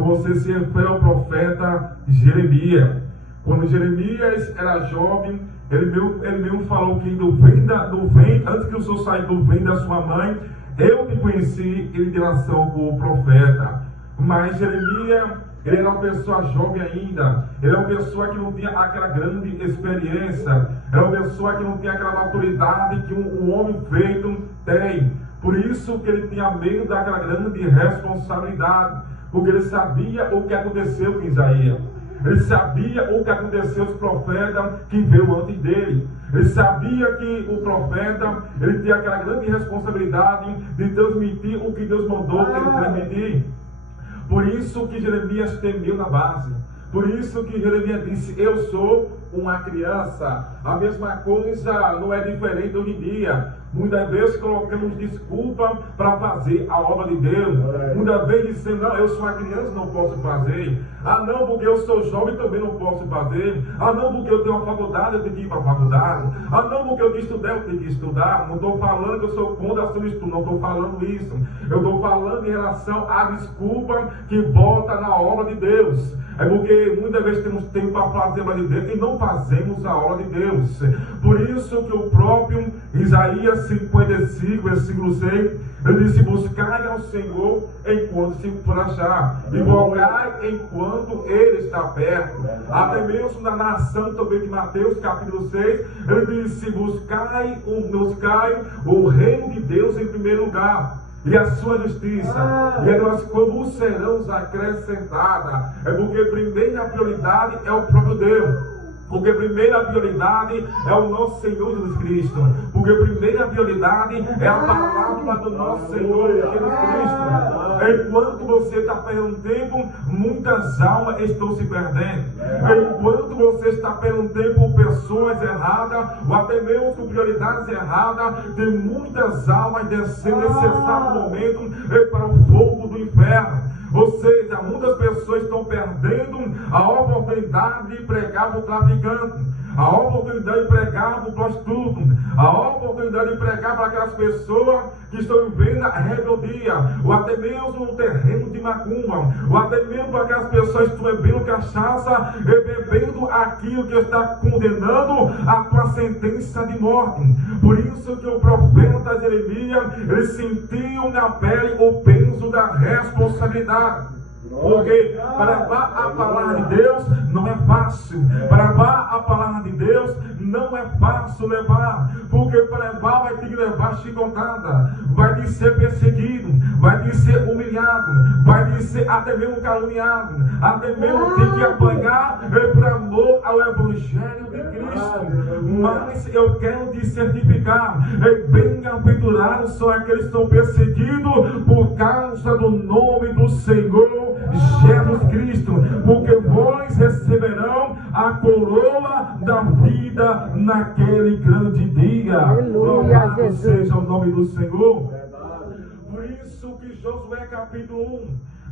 como você se refere ao profeta Jeremias. Quando Jeremias era jovem, ele mesmo falou que do ventre, antes que o Senhor saísse do ventre da sua mãe, eu te conheci em relação com o profeta. Mas Jeremias, ele era uma pessoa jovem ainda, ele era uma pessoa que não tinha aquela grande experiência, era uma pessoa que não tinha aquela maturidade que um homem feito tem. Por isso que ele tinha medo daquela grande responsabilidade, porque ele sabia o que aconteceu com Isaías. Ele sabia o que aconteceu com os profetas que veio antes dele. Ele sabia que o profeta, ele tinha aquela grande responsabilidade de transmitir o que Deus mandou ele transmitir. Por isso que Jeremias temeu na base. Por isso que Jeremias disse, eu sou uma criança. A mesma coisa não é diferente hoje em dia. Muitas vezes colocamos desculpa para fazer a obra de Deus. Muitas vezes dizendo, não, eu sou uma criança, não posso fazer. Ah não, porque eu sou jovem, também não posso fazer. Ah não, porque eu tenho uma faculdade, eu tenho que ir para a faculdade. Ah não, porque eu tenho que estudar, eu tenho que estudar. Não estou falando que eu sou contra o estudo, não estou falando isso. Eu estou falando em relação à desculpa que volta na obra de Deus. É porque muitas vezes temos tempo para fazer a obra de Deus e não fazemos a obra de Deus. Por isso que o próprio Isaías 55, versículo 6, ele disse, buscai ao Senhor enquanto se for achar, e invocai enquanto Ele está perto. Até mesmo na narração também de Mateus, capítulo 6, ele disse, buscai o reino de Deus em primeiro lugar, e a sua justiça, e nós como serão acrescentadas. É porque primeira prioridade é o próprio Deus. Porque primeira prioridade é o nosso Senhor Jesus Cristo. Porque primeira prioridade é a palavra do nosso Senhor Jesus Cristo. Enquanto você está perdendo tempo, muitas almas estão se perdendo. Enquanto você está perdendo tempo, pessoas erradas, ou até mesmo com prioridades erradas, tem muitas almas descendo nesse exato momento para o fogo do inferno. Ou seja, muitas pessoas estão perdendo a oportunidade de pregar para o traficante, a oportunidade de pregar para o prostituto, a oportunidade de pregar para aquelas pessoas que estão vivendo a rebeldia, ou até mesmo no terreno de macumba, ou até mesmo para aquelas pessoas que estão bebendo cachaça e bebendo aquilo que está condenando a tua sentença de morte. Por isso que o profeta Jeremias, ele sentiu na pele o peso da responsabilidade. Porque para levar a palavra de Deus não é fácil. Para levar a palavra de Deus não é fácil levar. Porque para levar vai ter que levar chicotada, vai ter que ser perseguido, vai ter que ser humilhado, vai ter que ser até mesmo caluniado, até mesmo ter que apanhar por amor ao Evangelho de Cristo. Mas eu quero te certificar, bem-aventurados são aqueles que estão perseguidos por causa do nome do Senhor Jesus Cristo, porque vós receberão a coroa da vida naquele grande dia. Louvado seja o nome do Senhor. Por isso que Josué capítulo 1,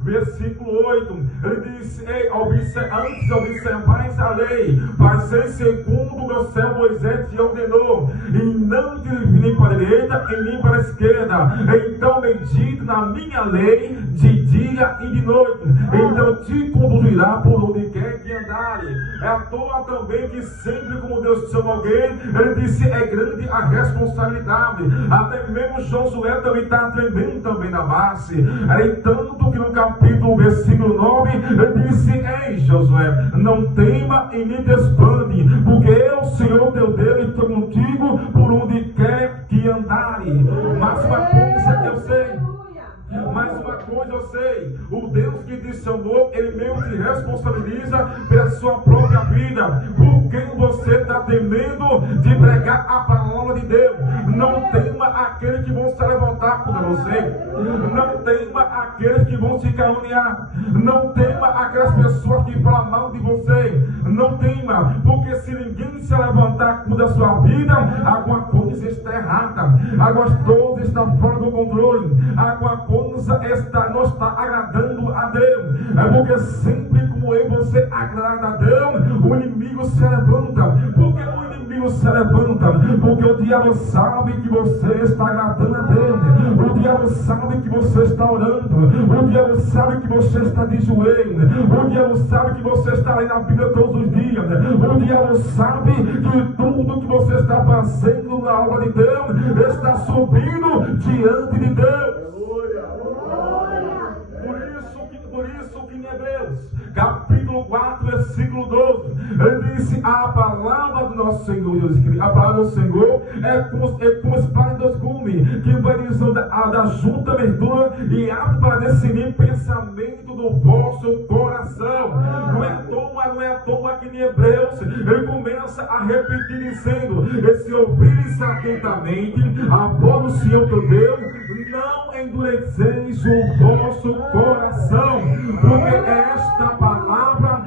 versículo 8, ele diz, antes observais a lei, fazei segundo o meu servo Moisés te ordenou, e não te nem para a direita e nem para a esquerda. Então medite na minha lei de dia e de noite, então te conduzirá por onde quer que andares. É à toa também que sempre como Deus chama alguém, ele disse, é grande a responsabilidade. Até mesmo Josué também está tremendo também na base. É tanto que no capítulo, versículo 9, ele disse, ei Josué, não tema e nem te espante, porque eu, Senhor teu Deus, estou contigo por onde quer que andares. Mas uma coisa eu sei, o Deus que te chamou, Ele mesmo te responsabiliza pela sua própria vida. Por quem você está temendo de pregar a palavra de Deus? Não tema aqueles que vão se levantar contra você. Não tema aqueles que vão te caluniar. Não tema aquelas pessoas que falam mal de você. Não tema, porque se ninguém se levantar contra a sua vida, alguma coisa está errada. Alguma coisa está fora do controle. Alguma coisa não está agradando a Deus. É porque sempre como eu e você agrada a Deus, o inimigo se levanta. Porque o inimigo se levanta? Porque o diabo sabe que você está agradando a Deus. O diabo sabe que você está orando. O diabo sabe que você está de joelho. O diabo sabe que você está lendo a Bíblia todos os dias. O diabo sabe que tudo que você está fazendo na obra de Deus está subindo diante de Deus. Por isso que em Hebreus, capítulo 4, versículo 12, ele disse: a palavra do nosso Senhor Jesus Cristo, a palavra do Senhor é como espada de dois gumes, que vai dizer da junta abertura e apto para decidir pensamento do vosso coração. Não é à toa que em Hebreus ele começa a repetir dizendo: e se ouvires atentamente a voz do Senhor teu Deus, não endureceis o vosso coração, porque esta palavra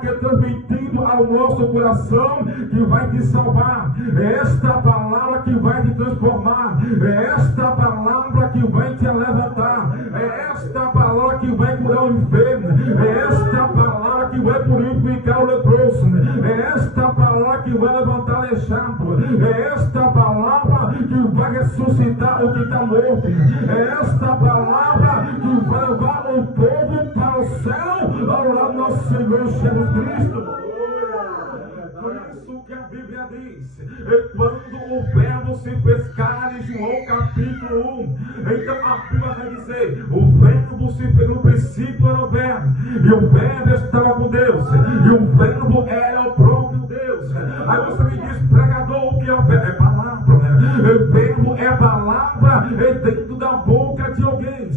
que é transmitida ao nosso coração que vai te salvar, é esta palavra que vai te transformar, é esta palavra que vai te levantar, é esta palavra que vai curar o enfermo, é esta palavra que vai purificar o leproso, é esta palavra que vai levantar o aleijado, é esta palavra que vai ressuscitar o que está morto, é esta palavra que vai levar o povo para o céu ao lado do nosso Senhor Jesus Cristo. Por isso que a Bíblia diz: e quando o verbo se fez carne, João capítulo 1, então a Bíblia vai dizer: o verbo se fez, no princípio era o verbo, e o verbo estava com Deus, e o verbo era o próprio Deus. Aí você me diz: pregador, o que é o verbo? É palavra, né? O verbo é palavra, é dentro da boca de alguém. E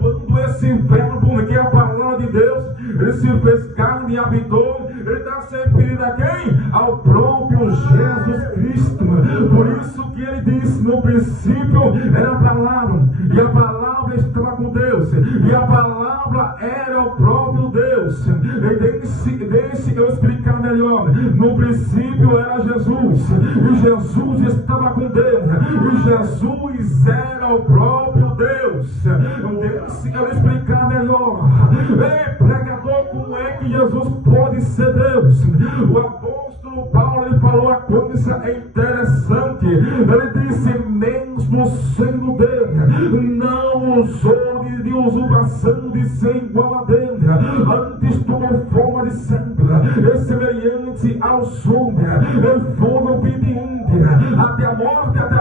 quando esse verbo, que é a palavra de Deus, ele se fez carne e habitou, ele está se referindo a quem? Ao próprio Jesus Cristo. Por isso que ele disse: no princípio era a palavra, e a palavra estava com Deus, e a palavra era o próprio Deus. E deixe eu explicar melhor. No princípio era Jesus, e Jesus estava com Deus, e Jesus era o próprio Deus. Deixe eu explicar melhor. Ei, pregador, como é que Jesus pode ser Deus? O apóstolo Paulo, ele falou uma coisa interessante. Ele disse: mesmo sendo dele, não usou de usurpação de ser igual a dele, antes tomou forma de servo, semelhante aos homens, ele foi obediente até a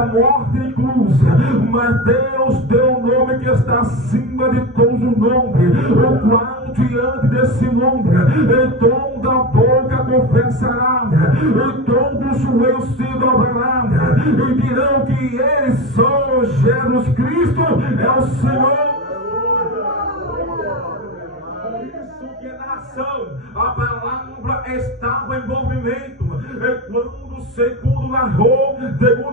morte de cruz. Mas Deus deu um nome que está acima de todos os nomes, o qual diante desse nome, em toda a boca confessará, em todo o joelho se dobrará, e dirão que ele só, Jesus Cristo, é o Senhor. A palavra estava em movimento. E quando segundo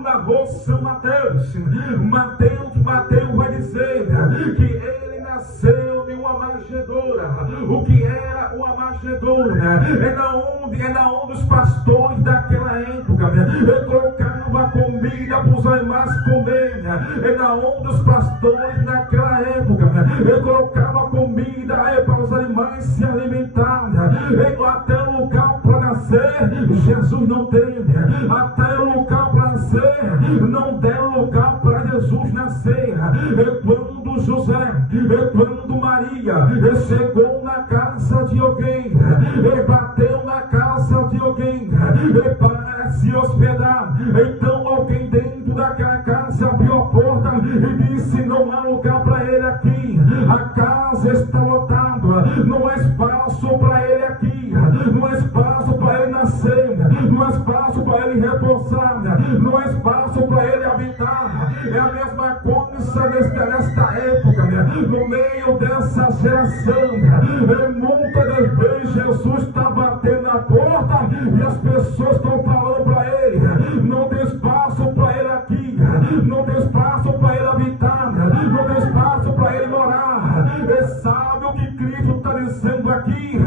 narrou São Mateus, Mateus vai dizer que ele nasceu de uma manjedoura. O que era uma manjedoura? É da onde os pastores daquela época colocavam comida para os animais comerem. É da onde os pastores naquela época colocavam comida para os animais se alimentarem. Até o lugar para nascer, Jesus não teve. Até o lugar para nascer, não deu lugar para Jesus nascer. Quando José, quando Maria chegou na casa de alguém, bateu na casa de alguém para se hospedar, então alguém dentro daquela casa abriu a porta e disse: não há lugar para ele aqui, a casa está lotada, não há espaço para ele aqui, não há espaço para ele nascer, não há espaço para ele repousar, não há espaço para ele habitar. É a mesma coisa nesta época, no meio dessa geração. Muitas vezes Jesus está batendo na porta e as pessoas estão falando para ele: não tem espaço para ele aqui, não tem espaço para ele habitar, não tem espaço para ele morar. E sabe o que Cristo está dizendo aqui?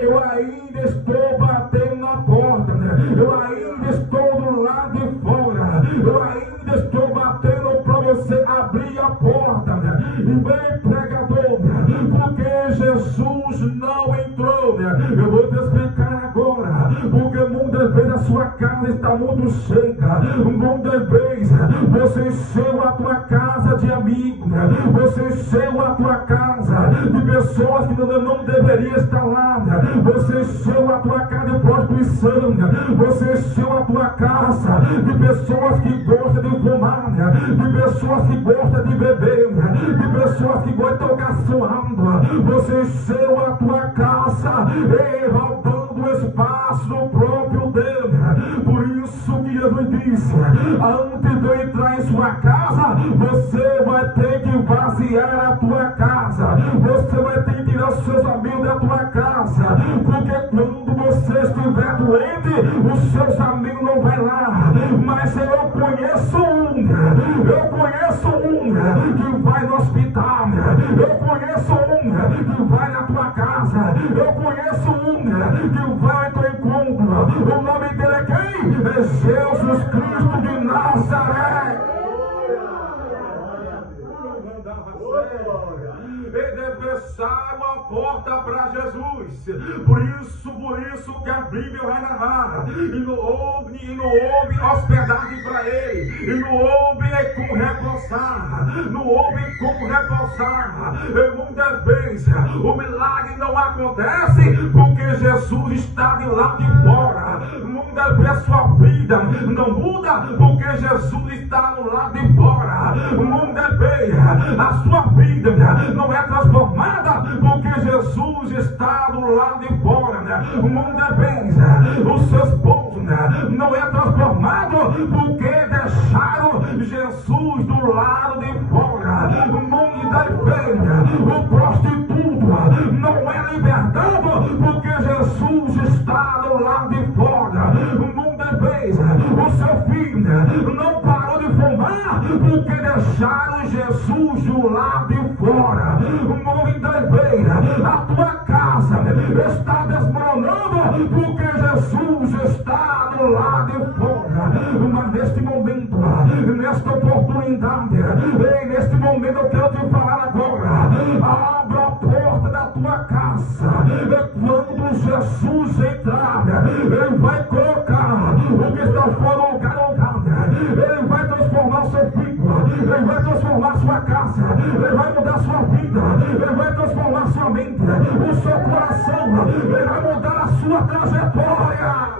Eu ainda estou batendo na porta, eu ainda estou do lado de fora, eu ainda estou batendo para você abrir a porta. E bem, pregador, porque Jesus não entrou? Eu vou te explicar agora. Porque muitas vezes as sua casa está muito cheia. Muitas vezes você encheu a tua casa de amigos, você encheu a tua casa de pessoas que não deveriam estar lá, você encheu a tua casa de prostituição, você encheu a tua casa de pessoas que gostam de fumar, de pessoas que gostam de beber, de pessoas que gostam de tocar suando. Você encheu a tua casa roubando o espaço do próprio Deus. Por isso que Jesus disse: antes de eu entrar em sua casa, você vai ter que vaziar a tua casa, você vai ter que tirar os seus amigos da tua casa, porque quando você estiver doente, os seus amigos não vão lá. Mas eu conheço um que vai no hospital, eu conheço um que vai na tua casa, eu conheço um que vai ao teu encontro. O nome dele é quem? É Jesus Cristo de Nazaré. Ele fecharam a porta para Jesus. Por isso que a Bíblia vai narrar. E não houve hospedagem para ele. E não houve como repousar. Não houve como repousar. E muitas vezes o milagre não acontece porque Jesus está de lá de fora. Muitas vezes a sua vida não muda porque Jesus está do lado de fora. Muitas vezes a sua vida não é transformada porque Jesus está do lado de fora. Muitas vezes o seu esposo não é transformado porque deixaram Jesus do lado de fora. Muitas vezes o prostituto não é libertado porque Jesus está do lado de fora. Muitas vezes o seu filho não parou de fumar porque deixaram Jesus do lado de fora. Muitas vezes a tua casa está desmoronando porque Jesus está do lado de fora. Mas neste momento, nesta oportunidade, neste momento eu quero te falar agora. Abra a porta da tua casa. Quando Jesus entrar, ele vai colocar o que está fora no lugar. Ele vai transformar o seu filho, ele vai transformar a sua casa, ele vai mudar a sua vida, ele vai transformar a sua mente, o seu coração, ele vai mudar a sua trajetória.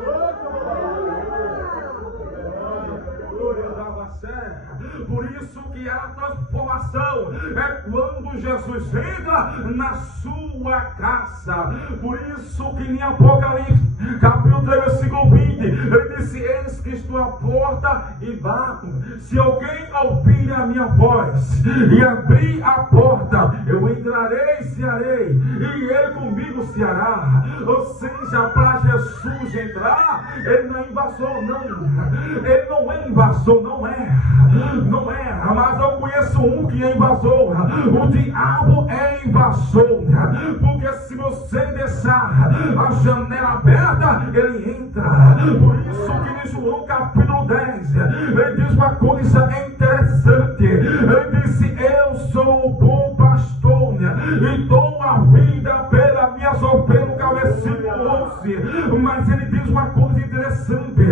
Por isso que a transformação é quando Jesus entra na sua casa. Por isso que em Apocalipse, capítulo 3, versículo 20, ele disse: eis que estou à porta e bato. Se alguém ouvir a minha voz e abrir a porta, eu entrarei e cearei, e ele comigo ceará. Ou seja, para Jesus entrar, ele não é invasor, não. Ele não é invasor, não é. Não é, mas eu conheço um que é invasor. O diabo é invasor, porque se você deixar a janela aberta, ele entra. Por isso que em João capítulo 10, ele diz uma coisa interessante. Ele disse: eu sou o bom pastor e dou a vida pela minha ovelha, no versículo 11. Mas ele diz uma coisa interessante: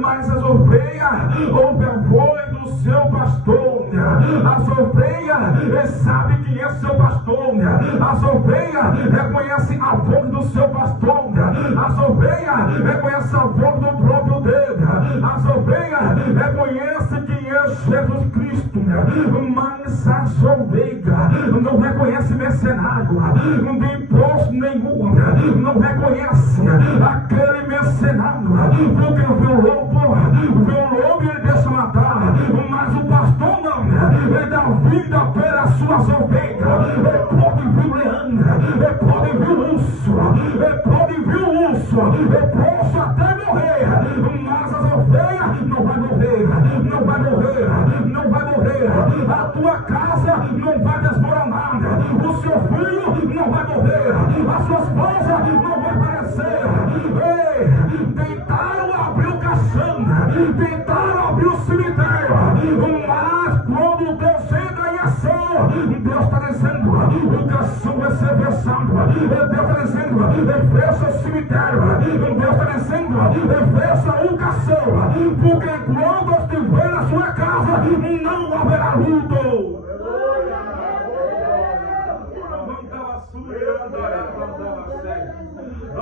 mas as ovelhas ouvem a voz do seu pastor. As ovelhas sabem quem é seu pastor. As ovelhas reconhecem a voz do seu pastor. As ovelhas reconhecem a voz do próprio Deus. As ovelhas reconhecem quem é Jesus Cristo. Mas as ovelhas não reconhecem mercenário de imposto nenhum. Não reconhece aquele mercenário, porque vê o lobo e ele deixa matar. Mas o pastor não, ele dá vida pelas suas ovelhas. Ele pode vir o leão, ele pode vir o urso, ele pode vir o urso, ele pode até morrer, mas as ovelhas não vai morrer, não vai morrer, não vai morrer. A tua casa não vai desmoronar, o seu filho não vai morrer, a sua esposa não vai perecer. Tentaram abrir o caixão, tentaram abrir o cemitério, mas quando Deus entra em ação, Deus está dizendo: o cação vai ser versado. Deus está dizendo, fecha o cemitério. Deus está dizendo, fecha o cação, porque quando eu estiver na sua casa, não haverá luto.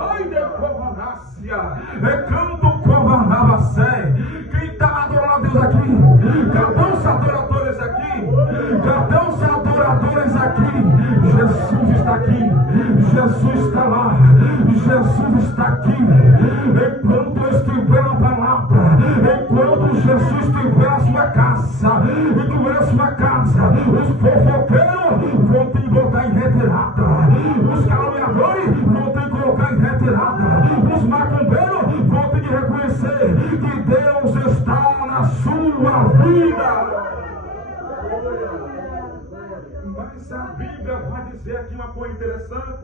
Ai, de covanácia, canto covanavacé. Quem está adorando a Deus aqui? Cadê os adoradores aqui? Cadê os adoradores aqui? Jesus está aqui, Jesus está lá, Jesus está aqui. Enquanto eu estiver na palavra, enquanto Jesus estiver na sua casa, e tu és sua casa, os fofoqueiros vão te botar em retirada, os caluniadores vão te colocar em retirada, os macumbeiros vão te reconhecer que Deus está na sua vida. Mas a Bíblia vai dizer aqui uma coisa interessante.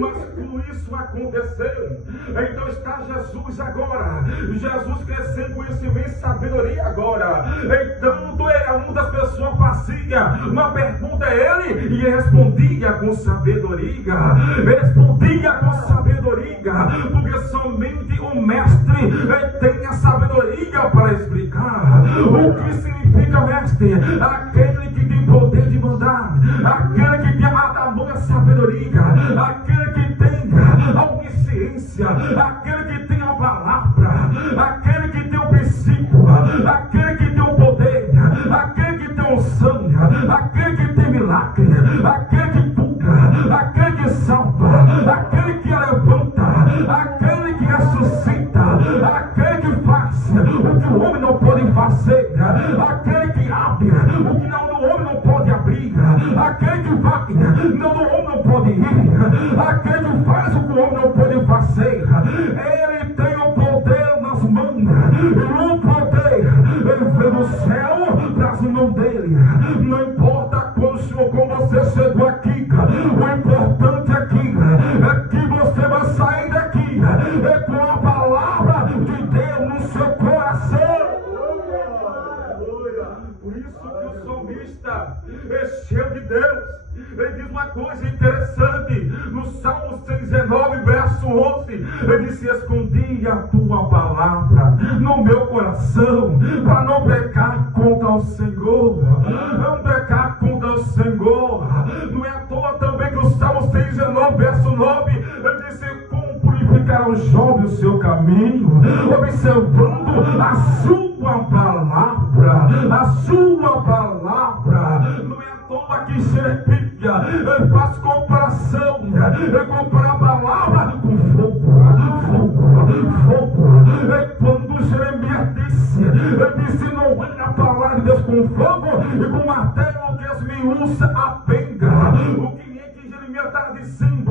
Mas tudo isso aconteceu. Então está Jesus agora. Jesus cresceu em conhecimento e sabedoria agora. Então uma das pessoas fazia uma pergunta a ele e ele respondia com sabedoria. Ele respondia com sabedoria, porque somente o mestre tem a sabedoria para explicar. O que significa mestre? Aquele que tem poder de mandar, aquele que tem a tamanha sabedoria, aquele que tem a onisciência, aquele que tem a palavra, aquele que tem o princípio, aquele que tem o poder, aquele que tem unção, aquele que tem milagre, aquele que cura, aquele que salva, aquele que levanta, aquele que ressuscita, aquele que faz o que o homem não pode fazer, aquele que abre o que o homem não pode abrir, aquele que vai, não, o homem não pode ir, aquele que faz o que o homem não pode fazer. Ele tem o poder nas mãos, e o poder ele veio do céu para as mãos dele. Não importa como você chegou aqui, o importante aqui é que você vai sair daqui com a palavra de Deus no seu coração. Por isso que o salmista é cheio de Deus. Ele diz uma coisa interessante no Salmo 119, verso 11. Ele disse: escondi a tua palavra no meu coração para não pecar contra o Senhor. Não pecar contra o Senhor. Não é à toa também que o Salmo 119, verso 9, ele disse: como purificar o jovem o seu caminho, observando a sua palavra. A sua palavra. Não é à toa que Jeremias ele faz comparação, ele compara a palavra com fogo. Quando Jeremias disse, ele disse: não é a palavra de Deus com fogo e com martelo que esmiuça a penga. O que é que Jeremias está dizendo?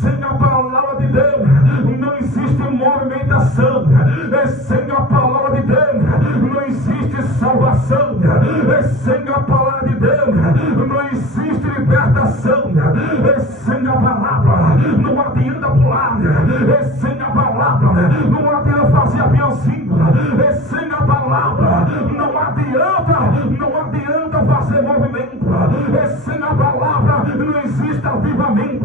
Sem a palavra de Deus não existe movimentação, sem a palavra de Deus não existe salvação, sem a palavra de Deus não existe libertação, sem a palavra não adianta pular, sem a palavra não adianta fazer aviãozinho, sem a palavra não adianta fazer movimento, sem a palavra não existe avivamento,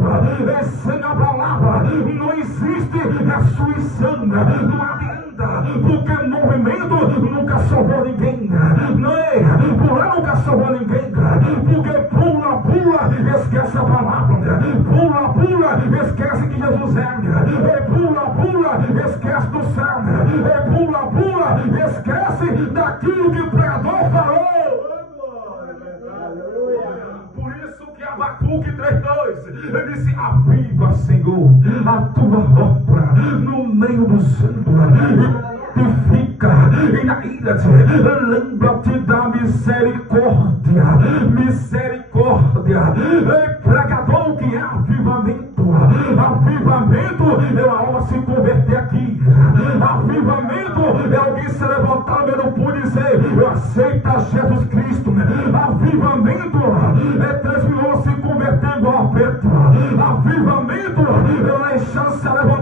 sem a palavra não existe ressurreição, não adianta, porque movimento nunca salvou ninguém, não é? Pular nunca salvou ninguém, porque pula, esquece a palavra, pula, esquece que Jesus é, pula, esquece do céu, pula, esquece daquilo que o pregador falou. Por isso que Abacuque 3:2, ele disse: aviva, Senhor, a tua obra no meio do santo, e na ilha lembra-te da misericórdia. Ei, pregador, que é avivamento? Avivamento é a alma se converter aqui. Avivamento é alguém se levantar no púlpito e dizer: eu aceito a Jesus Cristo. Avivamento é 3 mil se converter igual a Pedro. Avivamento é a chance de levantar